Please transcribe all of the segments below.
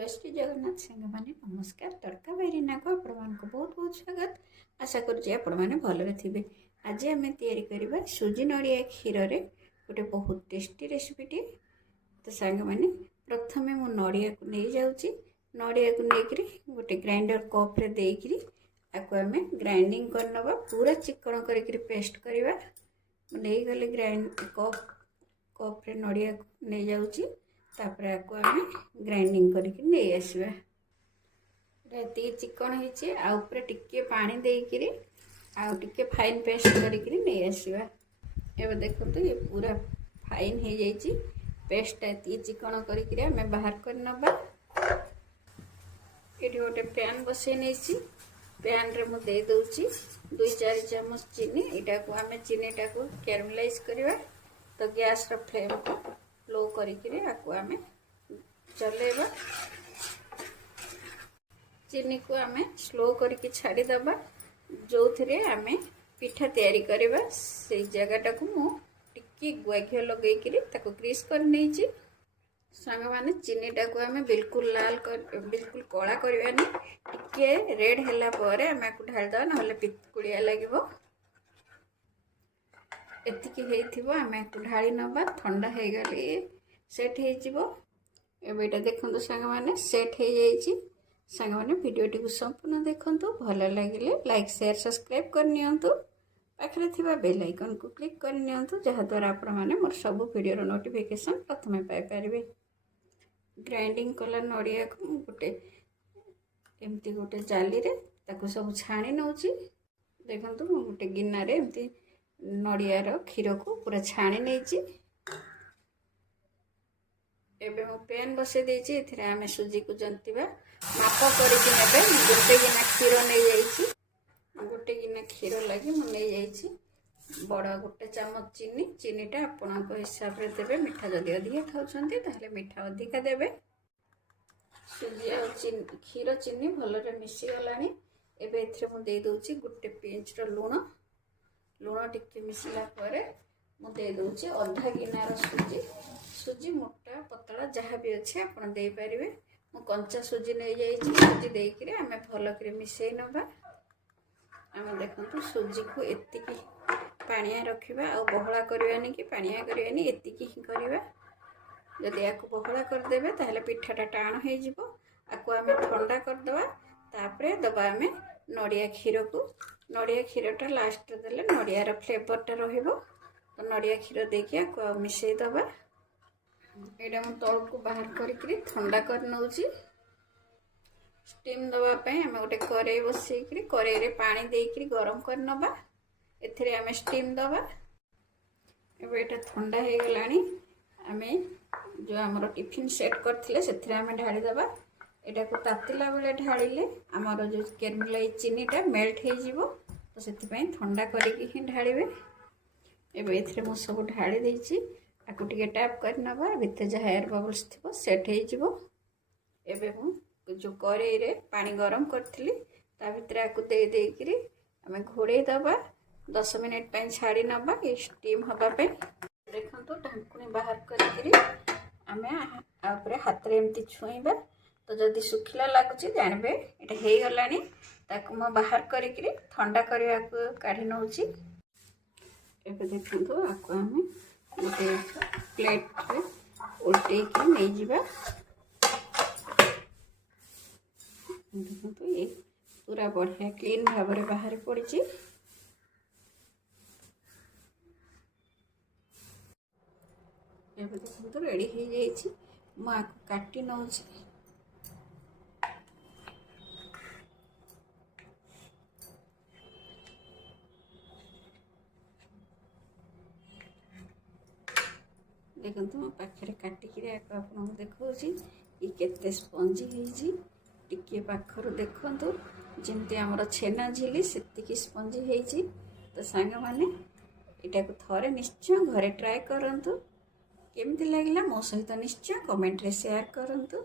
जय श्री जगन्नाथ सांग मैंने नमस्कार तड़का बैरिना को आपण बहुत बहुत स्वागत आशा करें भलरे थे। आज आम या सुजी नड़िया क्षीर गोटे बहुत टेस्टी रेसिपीटे। तो सांग मैंने प्रथम मु नड़िया को नहीं जाऊँगी नड़िया को लेकर गोटे ग्राइंडर कप्रे देकर आपको आम ग्राइंडिंग करनवा पूरा चिकन कर पेस्ट करवा नहीं गले कप्रे नड़िया को नहीं जाऊँगी तापर आपको आम ग्राइंडिंग करके नहीं आसवा ये चिकन होती आउे टिके पानी देकर आउ टिके फाइन पेस्ट करके नहीं आसवा। एवं देखो ये पूरा फाइन हो जाइए पेस्ट ये चिकन करके आम बाहर करनवा। ये गोटे पैन बसई नहीं पैन रे मुझे दूसरी 2-4 चामच चीनी यहाँ को आम चीनीटा को कैरमलाइज करवा। तो गैस रो फ्लेम को लो करके आपको आम चलेबा चीनी को आम स्लो करके छाड़ीदबा जो थे आम पिठा तैयारी करवा से जगटा को मुझे गुआ घी लगे ग्रीस कर नहीं सांग माने चीनीटा को आम बिल्कुल लाल कर बिल्कुल कला करवानी टिके रेड है पर आम आपको ढालीदे ना पिकुड़िया लगे एतिकी आम आपको ढाली नवा ठंडा हो गले सेट हो देखो सांग मैंने सेट हो जाइए। सांग मैंने भिडियोटी को संपूर्ण देखूँ भल लगे लाइक शेयर सब्सक्राइब करनी पाखे थी बेल आइकन को क्लिक करनी जहाद्वारा आपण मैंने मोर सब वीडियो नोटिफिकेशन प्रथम पाइपर। ग्राइंडिंग कला नड़िया को गोटे एमती गोटे जाली रे ताको सब छाणी नौ देखु गोटे गिनारे एमती नड़ियार क्षीर को पूरा छाणी नहीं एबे मो पैन बसे देछि एथिरे आमे सुजी को जंतीबा माप करके नेबे गोटे गिना क्षीर नहीं जाइछि गोटे गिना क्षीर लगी मु नहीं जाइछि बड़ गोटे चामच चीनी चीनीटा आपण को हिसाब रे देबे मिठा जदि अधिका खाउछंती ताहले मिठा अधिका देबे। सुजी आ क्षीर चीनी भलरे मिसी गलानी एबे एथिरे मु दे दोछि गोटे पिंच रो लूण लूण टिके मिसला परे मु दे दोछि आधा गिनार सुजी सुजी मोटा पतला जहाँ भी अच्छे आप दे पारे मु कंचा सुजी नहीं जाइए सुजी देकर आम भलक मिसई नवा आम देखो सुजी को एति पानिया रखा आ बहला करवानी कि पानिया करवानी एति ही करवा जदि या बहला करदे ताहले पिठाटा टाण हो आपको आम ठंडा करदे तापरे दबा आम नड़िया क्षीर को नड़िया क्षीरटा लास्ट देले नड़ियार फ्लेवरटा रहिबो तो नड़िया क्षीर देके आपको मिसई दबा यहाँ मुझे तौल को बाहर करके ठंडा कर नौ स्टीम दवापाई आम गोटे कड़े बसईक कड़े पानी देकर गरम कर नवा एथिरे आम स्टीम दवा एबे एटा ठंडा हो गला आम जो आमर टिफिन सेट करथिले सेथिरे आम ढाली दवा एटा को तातिला बेले ढालिले आमर जो कैरमलाइज चीनीटा मेल्ट हो जिवो तो सेथिपई ठंडा करके ही ढालिबे। एबे एथिरे मु सब ढाली देछि आपको टे टैप करनवा भितर जहाँ एयर बबल्स थी सेट हो जो कड़े रे पानी गरम करी ता भितर आपको दे देकर आम घोड़े दबा 10 मिनट छाड़ी नवा ये स्टीम हाँपाई देखो ढाकुणी बाहर करी आम आपरे हाथ रे एमती छुईबा तो जदि सुखिला लगुच जानबे ये हो गला बाहर करी ठंडा करने को काढ़ी नौ देखो आपको आम गोटे प्लेट रे उल्टे नहीं जावा देखो ये पूरा बढ़िया क्लीन भाव में बाहर पड़ी देखो रेडी हो जाइए मुझे काटी नौ देखो मो पाखे काटिक आपको देखा ये केते स्पंजी टिके पाखर देखु जमती आमर छेना झिली से स्पंजी होती। तो सांग माने यहाँ को थरे निश्चय घरे ट्राए करंतु केमती लगिला मो सहित निश्चय कमेंट रे शेयर करंतु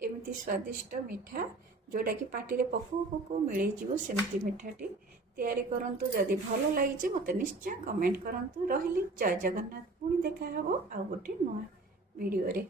एमती स्वादिष्ट मिठा जोटा कि पार्टी रे पकु पकु मिल जीवो सेमती मिठाटी तैयारी करंतु जदि भल लगी मत निश्चय कमेंट करंतु रहिली जय जगन्नाथ पुणी देखा हबो आ गोटे नुआ वीडियो रे।